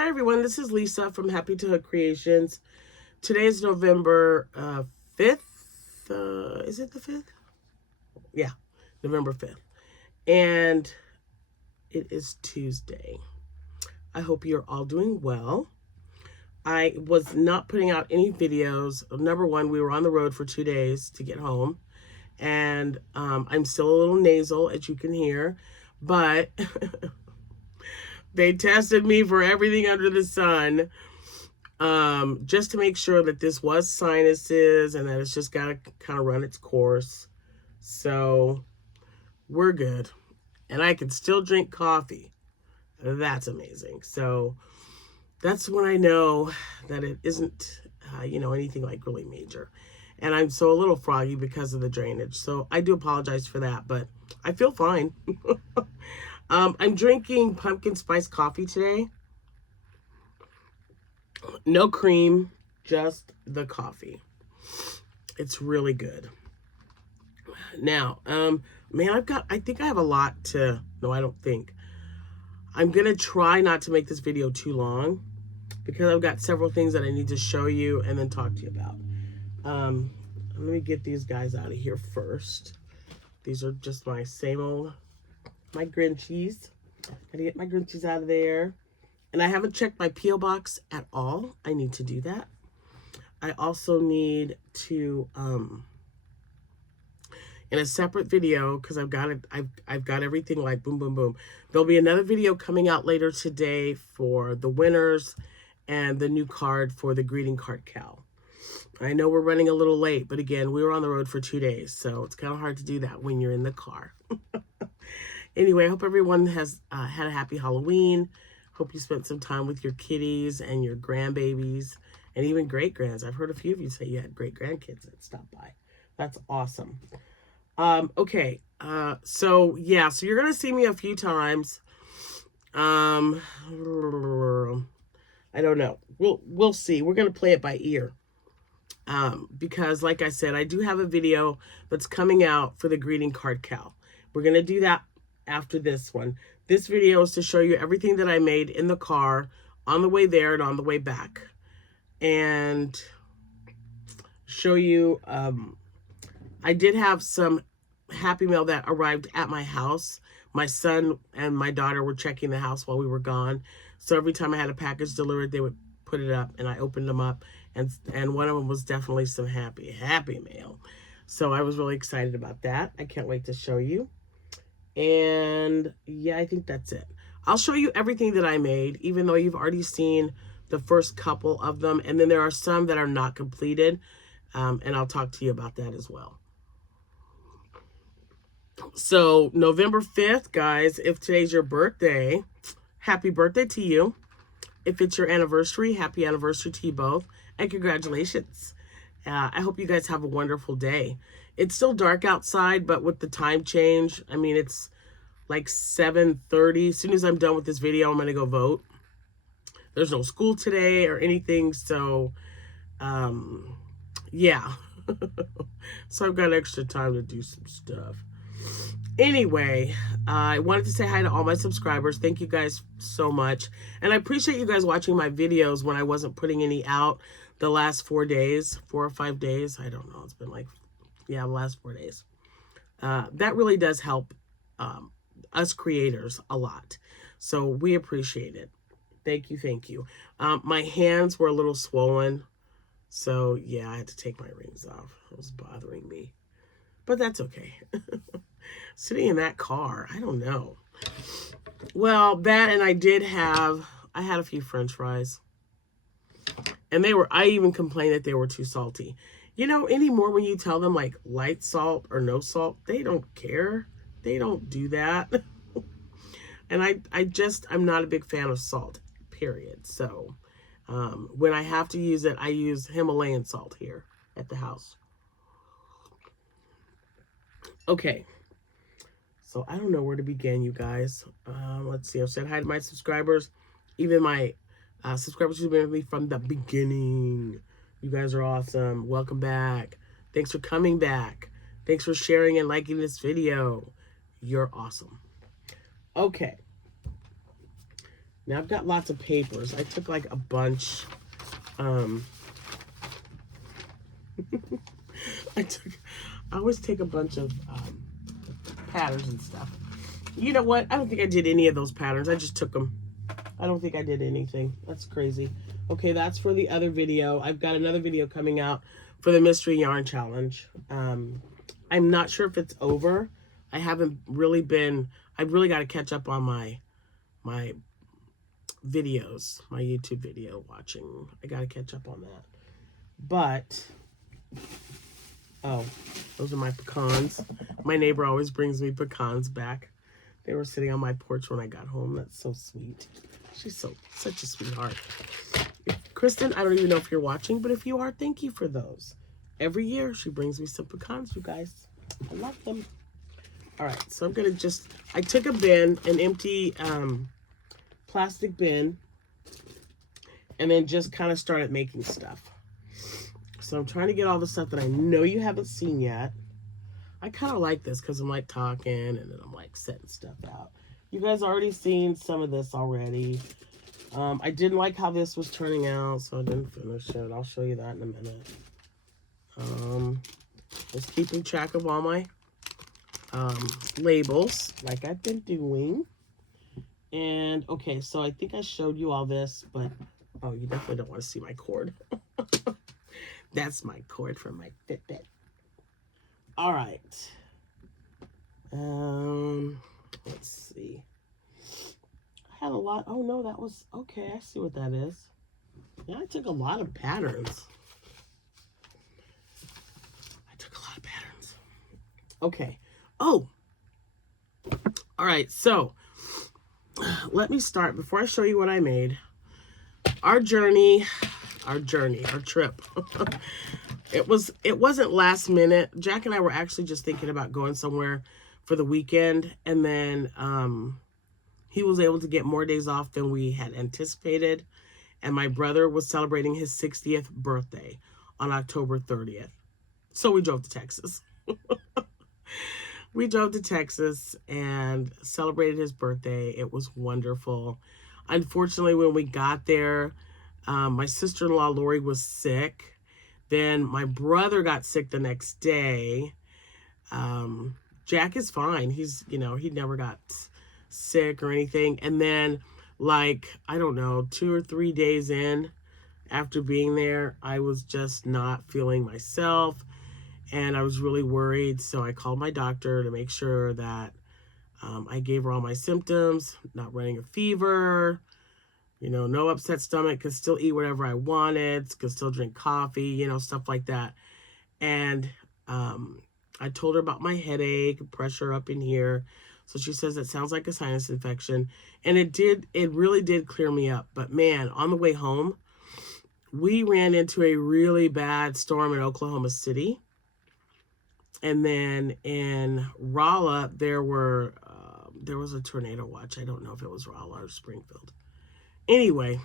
Hi everyone, this is Lisa from Happytohook Creations. Today is November 5th. Is it the 5th? Yeah, November 5th. And it is Tuesday. I hope you're all doing well. I was not putting out any videos. Number one, we were on the road for 2 days to get home. And I'm still a little nasal, as you can hear. But they tested me for everything under the sun. Just to make sure that this was sinuses and that it's just got to kind of run its course. So we're good. And I can still drink coffee. That's amazing. So that's when I know that it isn't, anything like really major. And I'm so a little froggy because of the drainage. So I do apologize for that, but I feel fine. I'm drinking pumpkin spice coffee today. No cream, just the coffee. It's really good. Now, man, I think I have a lot to, no, I don't think. I'm going to try not to make this video too long because I've got several things that I need to show you and then talk to you about. Let me get these guys out of here first. These are just my same old, my Grinchies. Gotta get my Grinchies out of there. And I haven't checked my P.O. box at all. I need to do that. I also need to, in a separate video, because I've got everything like boom, boom, boom. There'll be another video coming out later today for the winners and the new card for the greeting card Cal. I know we're running a little late, but again, we were on the road for 2 days, so it's kind of hard to do that when you're in the car. Anyway, I hope everyone has had a happy Halloween. Hope you spent some time with your kitties and your grandbabies and even great-grands. I've heard a few of you say you had great-grandkids that stopped by. That's awesome. Okay, so you're going to see me a few times. I don't know. We'll see. We're going to play it by ear. Because like I said, I do have a video that's coming out for the greeting card Cal. We're going to do that after this one. This video is to show you everything that I made in the car on the way there and on the way back. And show you, I did have some Happy Mail that arrived at my house. My son and my daughter were checking the house while we were gone. So every time I had a package delivered, they would put it up and I opened them up. And one of them was definitely some Happy Mail. So I was really excited about that. I can't wait to show you. And yeah, I think that's it. I'll show you everything that I made, even though you've already seen the first couple of them. And then there are some that are not completed. And I'll talk to you about that as well. So November 5th, guys, if today's your birthday, happy birthday to you. If it's your anniversary, happy anniversary to you both. And congratulations. I hope you guys have a wonderful day. It's still dark outside, but with the time change, I mean, it's like 7:30. As soon as I'm done with this video, I'm going to go vote. There's no school today or anything, so, yeah. So I've got extra time to do some stuff. Anyway, I wanted to say hi to all my subscribers. Thank you guys so much. And I appreciate you guys watching my videos when I wasn't putting any out the last 4 days, 4 or 5 days. I don't know. It's been like, the last 4 days. That really does help us creators a lot. So we appreciate it. Thank you. Thank you. My hands were a little swollen. So yeah, I had to take my rings off. It was bothering me. But that's okay. Sitting in that car, I don't know. Well, that and I had a few French fries. And I even complained that they were too salty. You know, anymore when you tell them like light salt or no salt, they don't care. They don't do that. And I'm not a big fan of salt, period. So when I have to use it, I use Himalayan salt here at the house. Okay. So I don't know where to begin, you guys. Let's see. I've said hi to my subscribers. Even my subscribers who've been with me from the beginning. You guys are awesome. Welcome back. Thanks for coming back. Thanks for sharing and liking this video. You're awesome. Okay. Now I've got lots of papers. I took like a bunch. I always take a bunch of patterns and stuff. You know what? I don't think I did any of those patterns. I just took them. I don't think I did anything. That's crazy. Okay, that's for the other video. I've got another video coming out for the Mystery Yarn Challenge. I'm not sure if it's over. I haven't really been... I've really got to catch up on my videos, my YouTube video watching. I got to catch up on that. But... oh, those are my pecans. My neighbor always brings me pecans back. They were sitting on my porch when I got home. That's so sweet. She's such a sweetheart. Kristen, I don't even know if you're watching, but if you are, thank you for those. Every year she brings me some pecans, you guys. I love them. All right, so I'm gonna I took a bin, an empty plastic bin, and then just kind of started making stuff. So I'm trying to get all the stuff that I know you haven't seen yet. I kind of like this because I'm like talking and then I'm like setting stuff out. You guys already seen some of this already. I didn't like how this was turning out, so I didn't finish it. I'll show you that in a minute. Just keeping track of all my labels like I've been doing. And okay, so I think I showed you all this, but oh, you definitely don't want to see my cord. That's my cord from my Fitbit. All right. Let's see. I had a lot. Oh no, that was okay. I see what that is. Yeah, I took a lot of patterns. Okay. Oh. All right. So let me start before I show you what I made. Our trip. It wasn't last minute. Jack and I were actually just thinking about going somewhere for the weekend, and then he was able to get more days off than we had anticipated, and my brother was celebrating his 60th birthday on October 30th. So we drove to Texas. We drove to Texas and celebrated his birthday. It was wonderful. Unfortunately, when we got there, my sister-in-law, Lori, was sick. Then my brother got sick the next day. Jack is fine. He's, he never got sick or anything. And then, like, I don't know, 2 or 3 days in after being there, I was just not feeling myself. And I was really worried. So I called my doctor to make sure that I gave her all my symptoms, not running a fever, no upset stomach, could still eat whatever I wanted, could still drink coffee, stuff like that. And I told her about my headache, pressure up in here. So she says that sounds like a sinus infection. And it really did clear me up. But man, on the way home, we ran into a really bad storm in Oklahoma City. And then in Rolla, there was a tornado watch. I don't know if it was Rolla or Springfield. Anyway,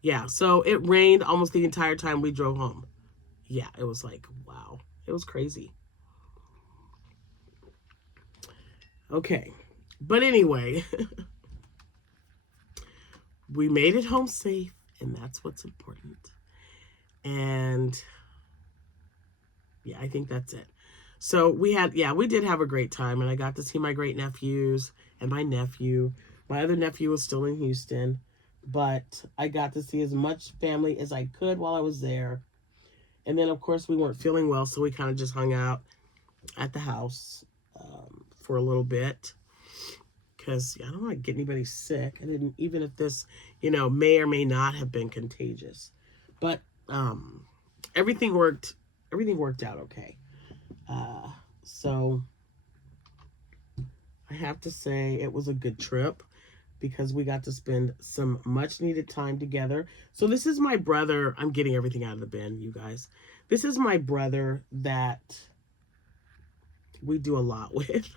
yeah, so it rained almost the entire time we drove home. Yeah, it was like, wow. It was crazy. Okay, but anyway, we made it home safe, and that's what's important. And yeah, I think that's it. So we did have a great time, and I got to see my great nephews and my nephew. My other nephew was still in Houston, but I got to see as much family as I could while I was there. And then, of course, we weren't feeling well, so we kind of just hung out at the house for a little bit. Because I don't want to get anybody sick. I didn't, even if this, may or may not have been contagious. But everything worked out okay. So I have to say it was a good trip because we got to spend some much needed time together. So this is my brother. I'm getting everything out of the bin, you guys. This is my brother that we do a lot with.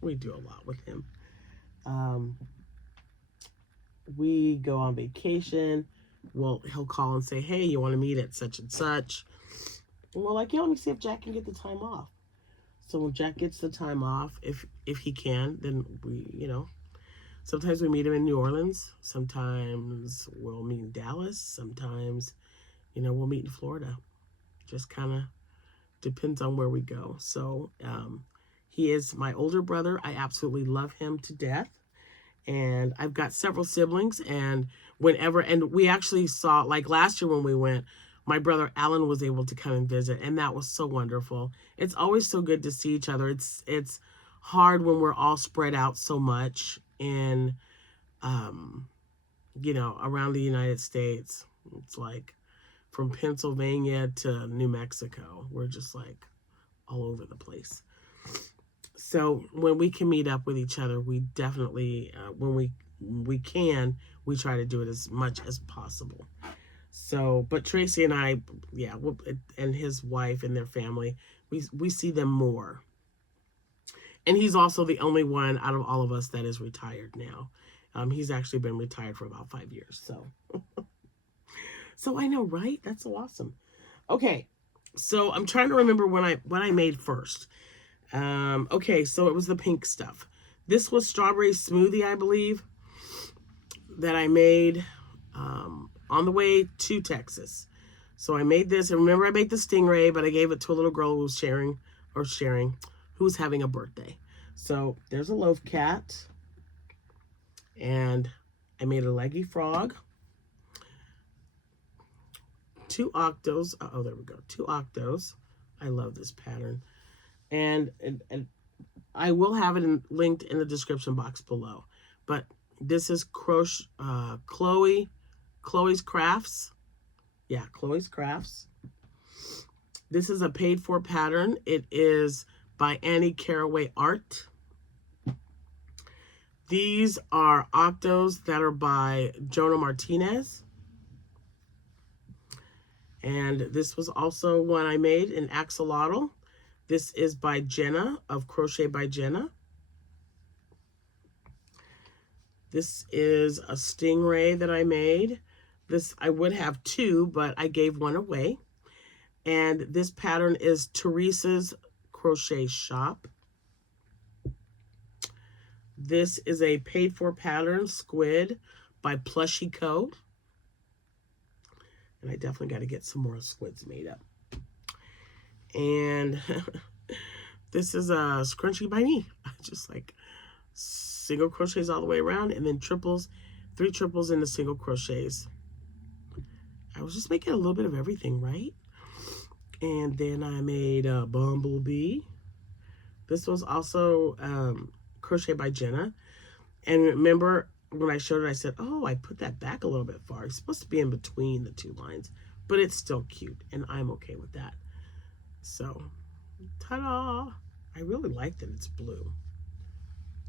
We do a lot with him. We go on vacation. Well, he'll call and say, hey, you want to meet at such and such? And we're like, let me see if Jack can get the time off. So when Jack gets the time off, if he can, then we, Sometimes we meet him in New Orleans. Sometimes we'll meet in Dallas. Sometimes, you know, we'll meet in Florida. Just kind of depends on where we go. So he is my older brother. I absolutely love him to death. And I've got several siblings, and we actually saw, like last year when we went, my brother Alan was able to come and visit, and that was so wonderful. It's always so good to see each other. It's hard when we're all spread out so much in, you know, around the United States. It's like from Pennsylvania to New Mexico. We're just like all over the place. So when we can meet up with each other, we definitely, when we can, we try to do it as much as possible. So, but Tracy and I, yeah, and his wife and their family, we see them more. And he's also the only one out of all of us that is retired now. He's actually been retired for about 5 years. So, so I know, right? That's so awesome. Okay, so I'm trying to remember what I made first. Okay, so it was the pink stuff. This was strawberry smoothie, I believe, that I made on the way to Texas. So I made this, and remember I made the Stingray, but I gave it to a little girl who was sharing, who was having a birthday. So there's a loaf cat, and I made a leggy frog, 2 octos. Oh, there we go, 2 octos. I love this pattern. And I will have it linked in the description box below. But this is Chloe's Crafts. Yeah, Chloe's Crafts. This is a paid for pattern. It is by Annie Caraway Art. These are octos that are by Jonah Martinez. And this was also one I made in axolotl. This is by Jenna of Crochet by Jenna. This is a Stingray that I made. This, I would have 2, but I gave 1 away. And this pattern is Teresa's Crochet Shop. This is a paid for pattern, Squid, by Plushy Co. And I definitely got to get some more squids made up. And this is a scrunchie by me. Just like single crochets all the way around, and then triples, 3 triples in the single crochets. I was just making a little bit of everything, right? And then I made a bumblebee. This was also Crochet by Jenna. And remember when I showed it, I said, oh, I put that back a little bit far. It's supposed to be in between the 2 lines, but it's still cute, and I'm okay with that. So, ta-da! I really like that it's blue.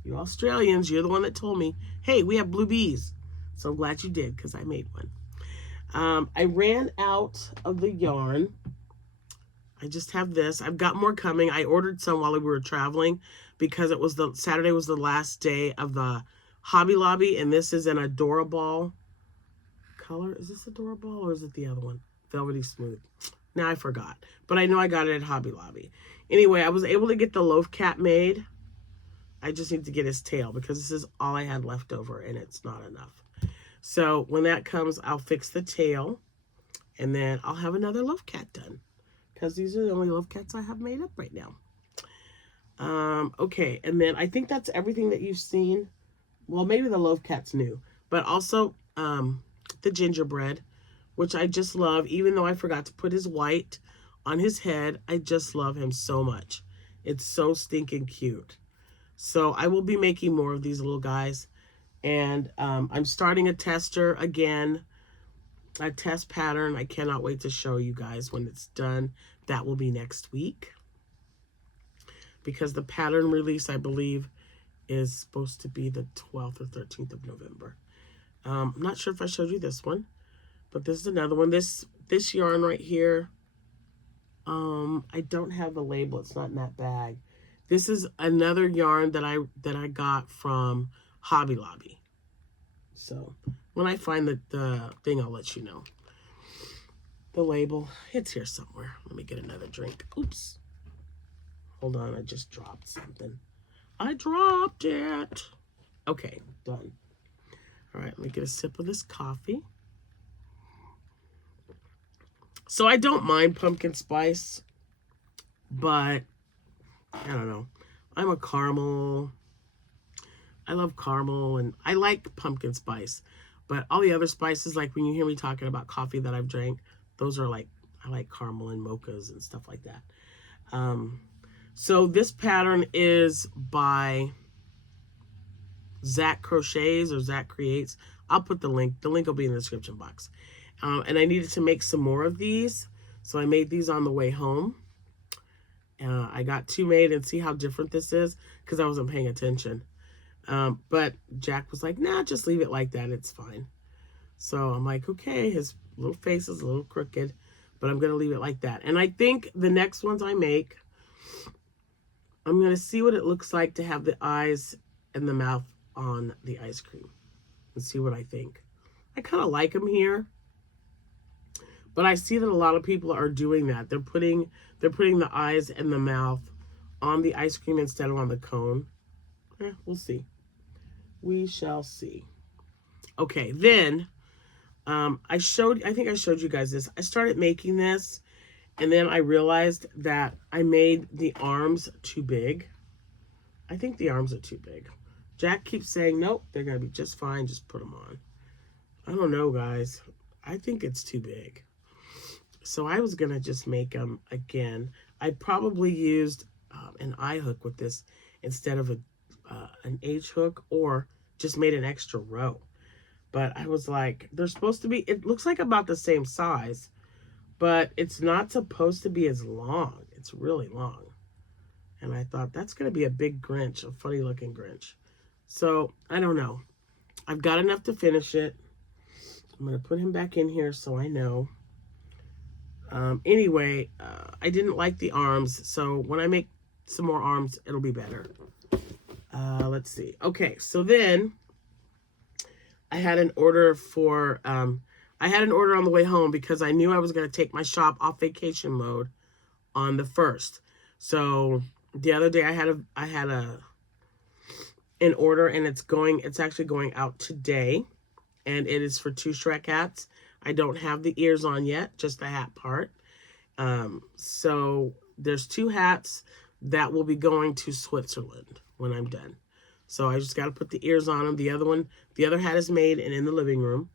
You Australians, you're the one that told me, hey, we have blue bees. So I'm glad you did, because I made one. I ran out of the yarn. I just have this. I've got more coming. I ordered some while we were traveling because it was Saturday was the last day of the Hobby Lobby, and this is an adorable color. Is this adorable or is it the other one? Velvety Smooth. Now I forgot, but I know I got it at Hobby Lobby. Anyway, I was able to get the loaf cat made. I just need to get his tail because this is all I had left over and it's not enough. So when that comes, I'll fix the tail and then I'll have another loaf cat done because these are the only loaf cats I have made up right now. Okay, and then I think that's everything that you've seen. Well, maybe the loaf cat's new, but also the gingerbread, which I just love, even though I forgot to put his white on his head. I just love him so much. It's so stinking cute. So I will be making more of these little guys. And I'm starting a tester again, a test pattern. I cannot wait to show you guys when it's done. That will be next week. Because the pattern release, I believe, is supposed to be the 12th or 13th of November. I'm not sure if I showed you this one, but this is another one. This yarn right here, I don't have the label. It's not in that bag. This is another yarn that I got from Hobby Lobby. So when I find the thing, I'll let you know. The label, it's here somewhere. Let me get another drink. Oops. Hold on, I just dropped something. I dropped it. Okay, done. All right, let me get a sip of this coffee. So I don't mind pumpkin spice, but I don't know. I'm a caramel. I love caramel and I like pumpkin spice. But all the other spices, like when you hear me talking about coffee that I've drank, those are like, I like caramel and mochas and stuff like that. So this pattern is by Zach Crochets or Zach Creates. I'll put the link. The link will be in the description box. And I needed to make some more of these. So I made these on the way home. I got 2 made and see how different this is because I wasn't paying attention. But Jack was like, nah, just leave it like that. It's fine. So I'm like, okay, his little face is a little crooked, but I'm going to leave it like that. And I think the next ones I make, I'm going to see what it looks like to have the eyes and the mouth on the ice cream and see what I think. I kind of like them here, but I see that a lot of people are doing that. They're putting the eyes and the mouth on the ice cream instead of on the cone. We'll see. We shall see. Okay, then I think I showed you guys this. I started making this, and then I realized that I made the arms too big. I think the arms are too big. Jack keeps saying, nope, they're going to be just fine. Just put them on. I don't know, guys. I think it's too big. So I was going to just make them again. I probably used an eye hook with this instead of an H hook, or just made an extra row. But I was like, they're supposed to be, it looks like about the same size, but it's not supposed to be as long. It's really long. And I thought, that's going to be a big Grinch, a funny looking Grinch. So, I don't know. I've got enough to finish it. I'm going to put him back in here so I know. Anyway, I didn't like the arms, so when I make some more arms, it'll be better. Let's see. Okay, so then I had an order for, I had an order on the way home because I knew I was going to take my shop off vacation mode on the 1st. So the other day I had an order, and it's actually going out today, and it is for 2 Shrek hats. I don't have the ears on yet, just the hat part. So there's 2 hats that will be going to Switzerland when I'm done. So I just got to put the ears on them. The other hat is made and in the living room.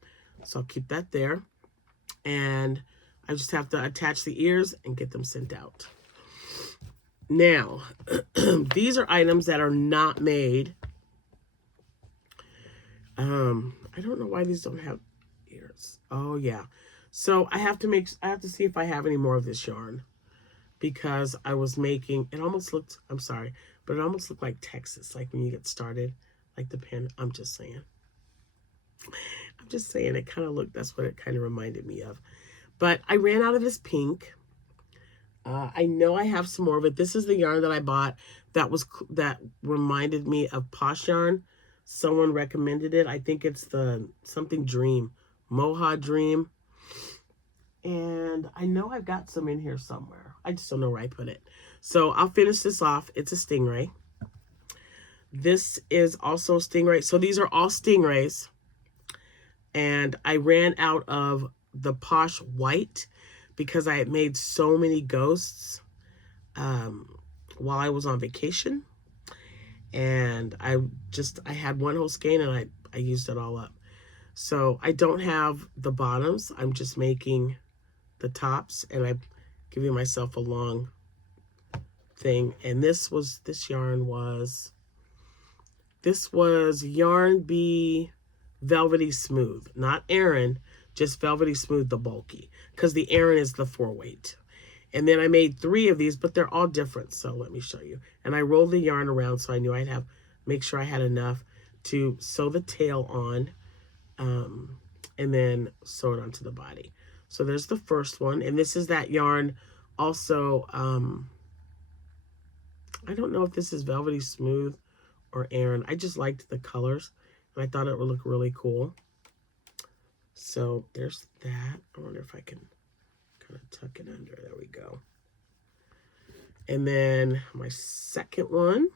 So I'll keep that there. And I just have to attach the ears and get them sent out. Now, these are items that are not made. I don't know why these don't have ears. Oh, yeah. So I have to see if I have any more of this yarn. Because I was making, it almost looked, I'm sorry, but it almost looked like Texas, like when you get started, like the pen. I'm just saying. It kind of looked, that's what it kind of reminded me of. But I ran out of this pink. I know I have some more of it. This is the yarn that I bought that reminded me of Posh yarn. Someone recommended it. I think it's the something Dream, Moha Dream. And I know I've got some in here somewhere. I just don't know where I put it. So I'll finish this off. It's a Stingray. This is also Stingray. So these are all Stingrays. And I ran out of the Posh White because I had made so many ghosts while I was on vacation. And I had one whole skein and I used it all up. So I don't have the bottoms. I'm just making the tops, and I'm giving myself a long thing. And this yarn was Yarn Bee Velvety Smooth, not Aran, just Velvety Smooth, the bulky, because the Aran is the 4-weight. And then I made 3 of these, but they're all different. So let me show you. And I rolled the yarn around so I knew make sure I had enough to sew the tail on, and then sew it onto the body. So there's the first one, and this is that yarn also. I don't know if this is Velvety Smooth or Aran. I just liked the colors, and I thought it would look really cool. So there's that. I wonder if I can kind of tuck it under. There we go. And then my second one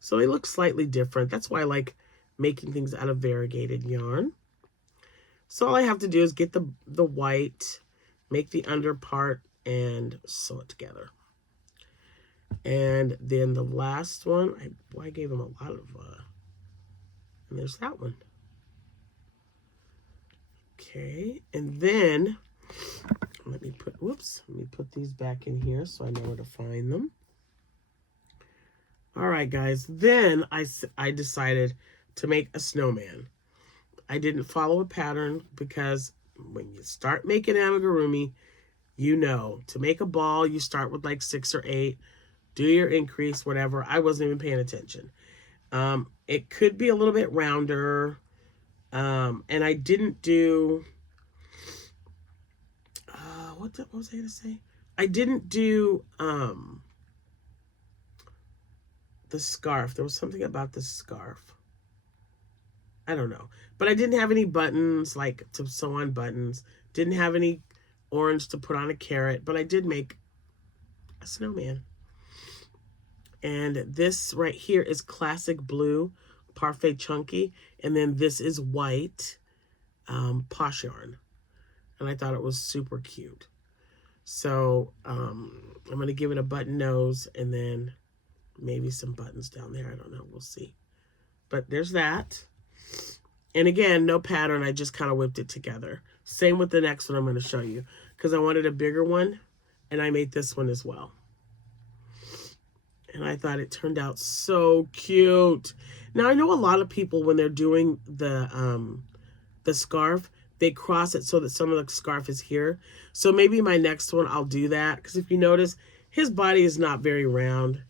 So they look slightly different. That's why I like making things out of variegated yarn. So all I have to do is get the white, make the under part, and sew it together. And then the last one, I gave them a lot of, and there's that one. Okay, and then let me put these back in here so I know where to find them. All right, guys, then I decided to make a snowman. I didn't follow a pattern because when you start making amigurumi, you know, to make a ball, you start with like 6 or 8, do your increase, whatever. I wasn't even paying attention. It could be a little bit rounder. And I didn't do, what was I going to say? I didn't do the scarf. There was something about the scarf. I don't know. But I didn't have any buttons, like to sew on buttons. Didn't have any orange to put on a carrot. But I did make a snowman. And this right here is classic blue, Parfait Chunky. And then this is white, Posh yarn. And I thought it was super cute. So I'm going to give it a button nose and then maybe some buttons down there. I don't know. We'll see. But there's that. And again, no pattern. I just kind of whipped it together. Same with the next one I'm going to show you. Because I wanted a bigger one. And I made this one as well. And I thought it turned out so cute. Now, I know a lot of people, when they're doing the scarf, they cross it so that some of the scarf is here. So maybe my next one, I'll do that. Because if you notice, his body is not very round.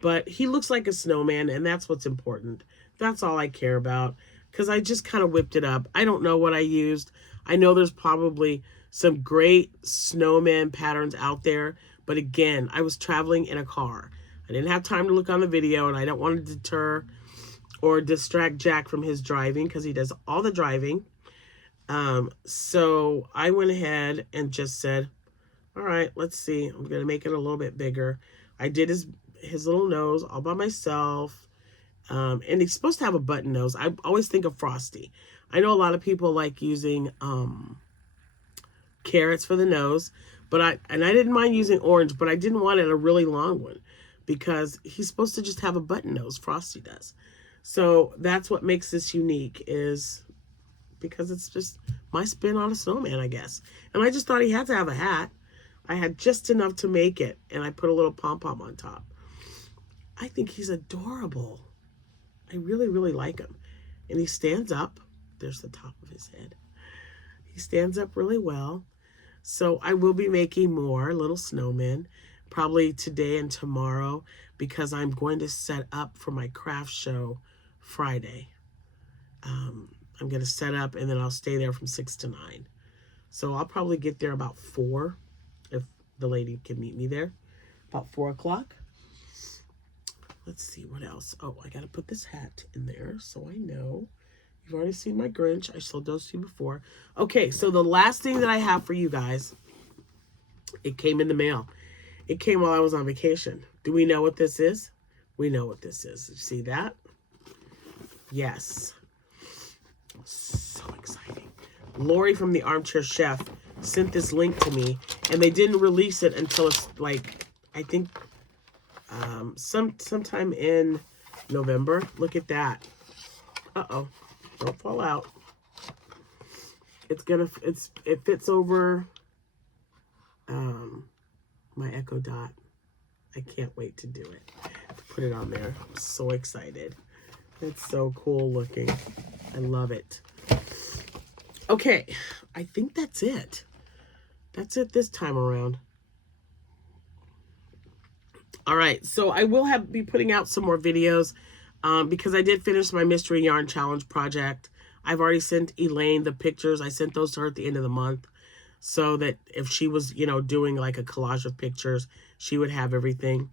But he looks like a snowman, and that's what's important. That's all I care about. Because I just kind of whipped it up. I don't know what I used. I know there's probably some great snowman patterns out there. But again, I was traveling in a car. I didn't have time to look on the video, and I don't want to deter or distract Jack from his driving because he does all the driving. So I went ahead and just said, all right, let's see. I'm going to make it a little bit bigger. I did his little nose all by myself. And he's supposed to have a button nose. I always think of Frosty. I know a lot of people like using carrots for the nose, but I didn't mind using orange, but I didn't want it a really long one because he's supposed to just have a button nose. Frosty does. So that's what makes this unique, is because it's just my spin on a snowman, I guess. And I just thought he had to have a hat. I had just enough to make it, and I put a little pom-pom on top. I think he's adorable. I really, really like him. And he stands up. There's the top of his head. He stands up really well. So I will be making more little snowmen, probably today and tomorrow, because I'm going to set up for my craft show Friday. I'm going to set up, and then I'll stay there from 6 to 9. So I'll probably get there about 4, if the lady can meet me there, about 4 o'clock. Let's see what else. Oh, I got to put this hat in there so I know. You've already seen my Grinch. I showed those to you before. Okay, so the last thing that I have for you guys, it came in the mail. It came while I was on vacation. Do we know what this is? We know what this is. You see that? Yes. So exciting. Lori from the Armchair Chef sent this link to me, and they didn't release it until it's like, I think, sometime in November. Look at that. Uh-oh. Don't fall out. It fits over my Echo Dot. I can't wait to do it. To put it on there. I'm so excited. It's so cool looking. I love it. Okay, I think that's it. That's it this time around. All right, so I will be putting out some more videos because I did finish my Mystery Yarn Challenge project. I've already sent Elaine the pictures. I sent those to her at the end of the month so that if she was, doing like a collage of pictures, she would have everything.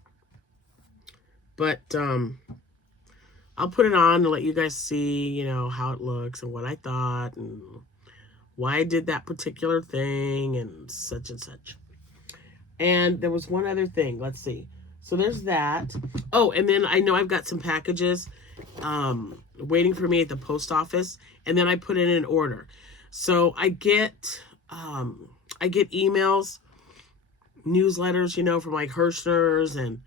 But I'll put it on to let you guys see, how it looks and what I thought and why I did that particular thing and such and such. And there was one other thing. Let's see. So there's that. Oh, and then I know I've got some packages waiting for me at the post office, and then I put in an order. So I get emails, newsletters, you know, from like Hirschner's and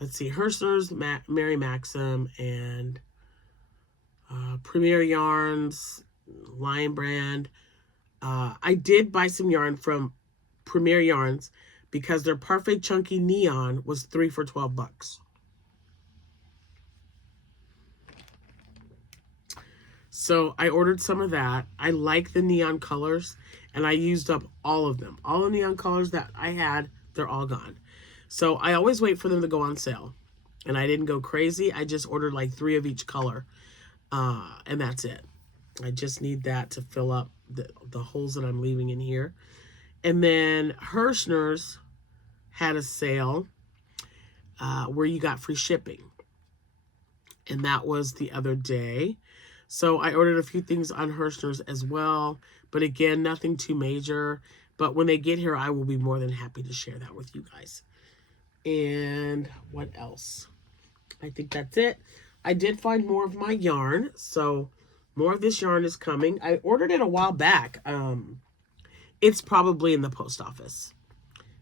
let's see, Hirschner's, Mary Maxim, and Premier Yarns, Lion Brand. I did buy some yarn from Premier Yarns because their Parfait Chunky Neon was 3 for $12. So I ordered some of that. I like the neon colors, and I used up all of them. All the neon colors that I had, they're all gone. So I always wait for them to go on sale. And I didn't go crazy. I just ordered like 3 of each color. And that's it. I just need that to fill up the holes that I'm leaving in here. And then Hirschner's had a sale where you got free shipping. And that was the other day. So I ordered a few things on Hirschner's as well. But again, nothing too major. But when they get here, I will be more than happy to share that with you guys. And what else? I think that's it. I did find more of my yarn. So more of this yarn is coming. I ordered it a while back. It's probably in the post office.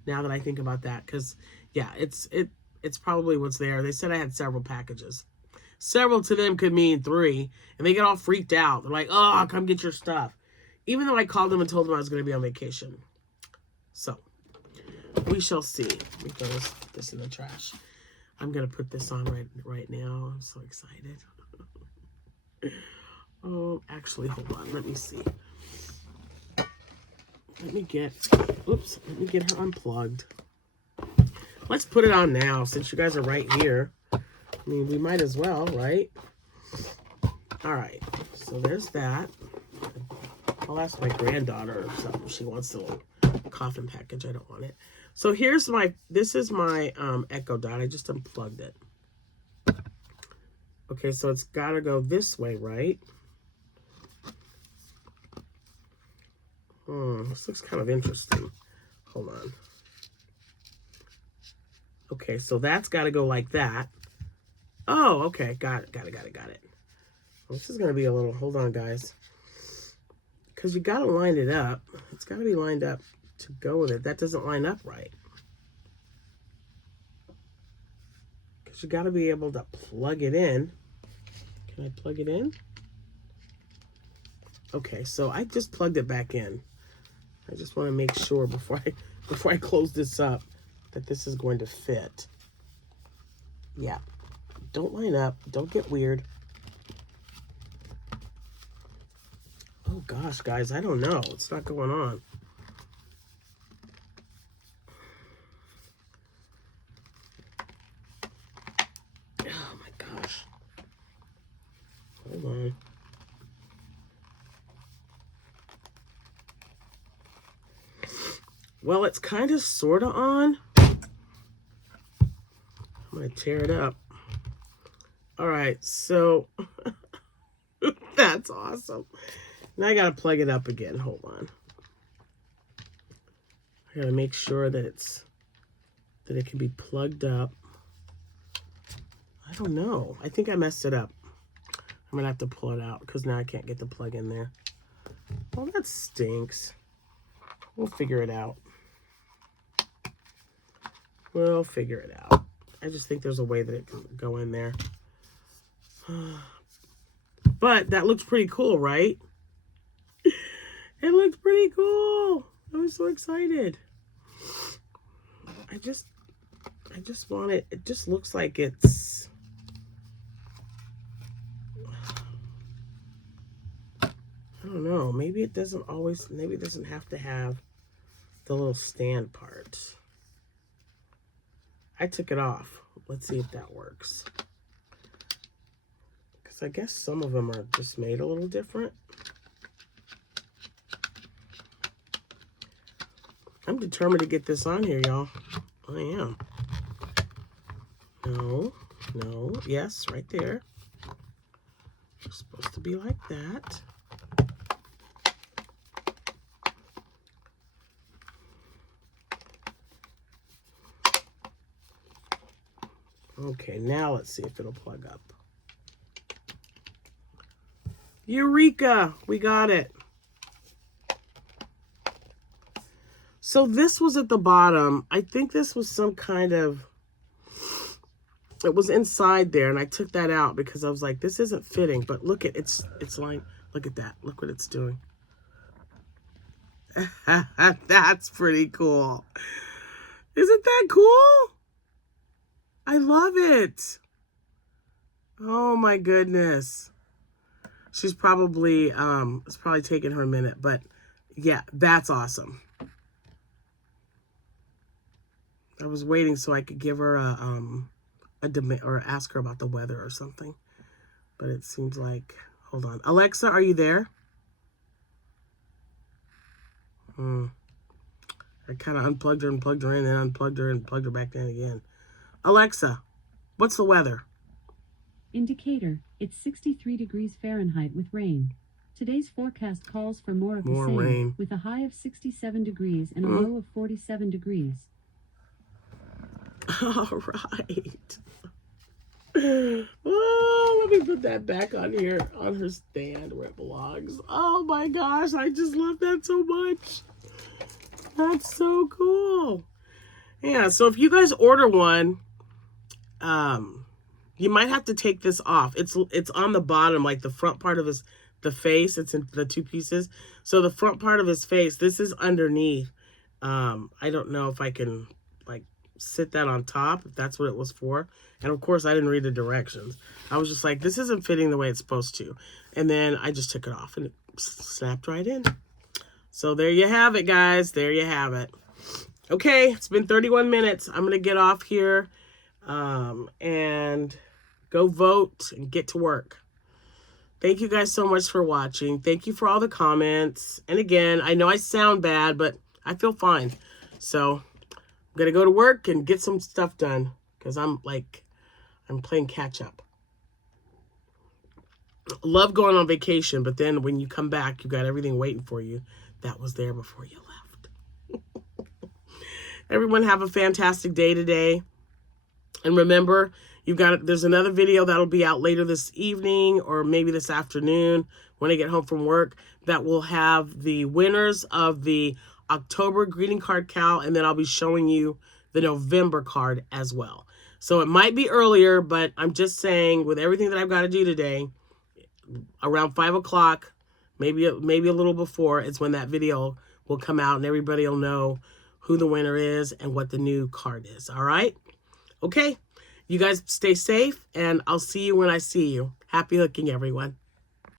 Now that I think about that. Because, yeah, it's probably what's there. They said I had several packages. Several to them could mean 3. And they get all freaked out. They're like, oh, come get your stuff. Even though I called them and told them I was going to be on vacation. So, we shall see. Let me throw this in the trash. I'm going to put this on right now. I'm so excited. Oh, actually, hold on. Let me see. Let me get her unplugged. Let's put it on now since you guys are right here. I mean, we might as well, right? All right. So there's that. I'll ask my granddaughter or something. She wants a little coffin package. I don't want it. So this is my Echo Dot. I just unplugged it. Okay, so it's got to go this way, right? This looks kind of interesting. Hold on. Okay, so that's got to go like that. Oh, okay. Got it. Well, this is going to be a little... Hold on, guys. Because you got to line it up. It's got to be lined up to go with it. That doesn't line up right. Because you got to be able to plug it in. Can I plug it in? Okay, so I just plugged it back in. I just want to make sure before I close this up that this is going to fit. Yeah. Don't line up. Don't get weird. Oh gosh, guys, I don't know. It's not going on. Oh my gosh. Hold on. Well, it's kind of sort of on. I'm going to tear it up. All right, so that's awesome. Now I got to plug it up again. Hold on. I got to make sure that it can be plugged up. I don't know. I think I messed it up. I'm going to have to pull it out because now I can't get the plug in there. Well, that stinks. We'll figure it out. We'll figure it out. I just think there's a way that it can go in there. But that looks pretty cool, right? It looks pretty cool. I was so excited. I just want it. It just looks like it's... I don't know. Maybe it doesn't always... Maybe it doesn't have to have the little stand part. I took it off. Let's see if that works. Because I guess some of them are just made a little different. I'm determined to get this on here, y'all. I am. No. Yes, right there. It's supposed to be like that. Okay, now let's see if it'll plug up. Eureka! We got it. So this was at the bottom. I think this was some kind of... It was inside there, and I took that out because I was like, this isn't fitting. But look at it's like, look at that. Look what it's doing. That's pretty cool. Isn't that cool? I love it. Oh my goodness. She's probably, it's probably taking her a minute, but yeah, that's awesome. I was waiting so I could give her a demand or ask her about the weather or something. But it seems like, hold on. Alexa, are you there? I kind of unplugged her and plugged her in, and unplugged her and plugged her back in again. Alexa, what's the weather? In Decatur, it's 63 degrees Fahrenheit with rain. Today's forecast calls for more of the same, rain. with a high of 67 degrees and a low of 47 degrees. All right. Oh, let me put that back on here, on her stand where it belongs. Oh my gosh, I just love that so much. That's so cool. Yeah, so if you guys order one, you might have to take this off. It's on the bottom, like the front part of the face. It's in the two pieces. So the front part of his face, this is underneath. I don't know if I can like sit that on top, if that's what it was for. And of course I didn't read the directions. I was just like, this isn't fitting the way it's supposed to. And then I just took it off and it snapped right in. So there you have it, guys. There you have it. Okay, it's been 31 minutes. I'm going to get off here and go vote and get to work. Thank you guys so much for watching. Thank you for all the comments. And again, I know I sound bad, but I feel fine. So I'm going to go to work and get some stuff done because I'm playing catch up. Love going on vacation, but then when you come back, you got everything waiting for you that was there before you left. Everyone have a fantastic day today. And remember, there's another video that'll be out later this evening or maybe this afternoon when I get home from work that will have the winners of the October greeting card cow, and then I'll be showing you the November card as well. So it might be earlier, but I'm just saying with everything that I've got to do today, around 5 o'clock, maybe a little before, is when that video will come out and everybody will know who the winner is and what the new card is. All right? Okay. You guys stay safe, and I'll see you when I see you. Happy hooking, everyone.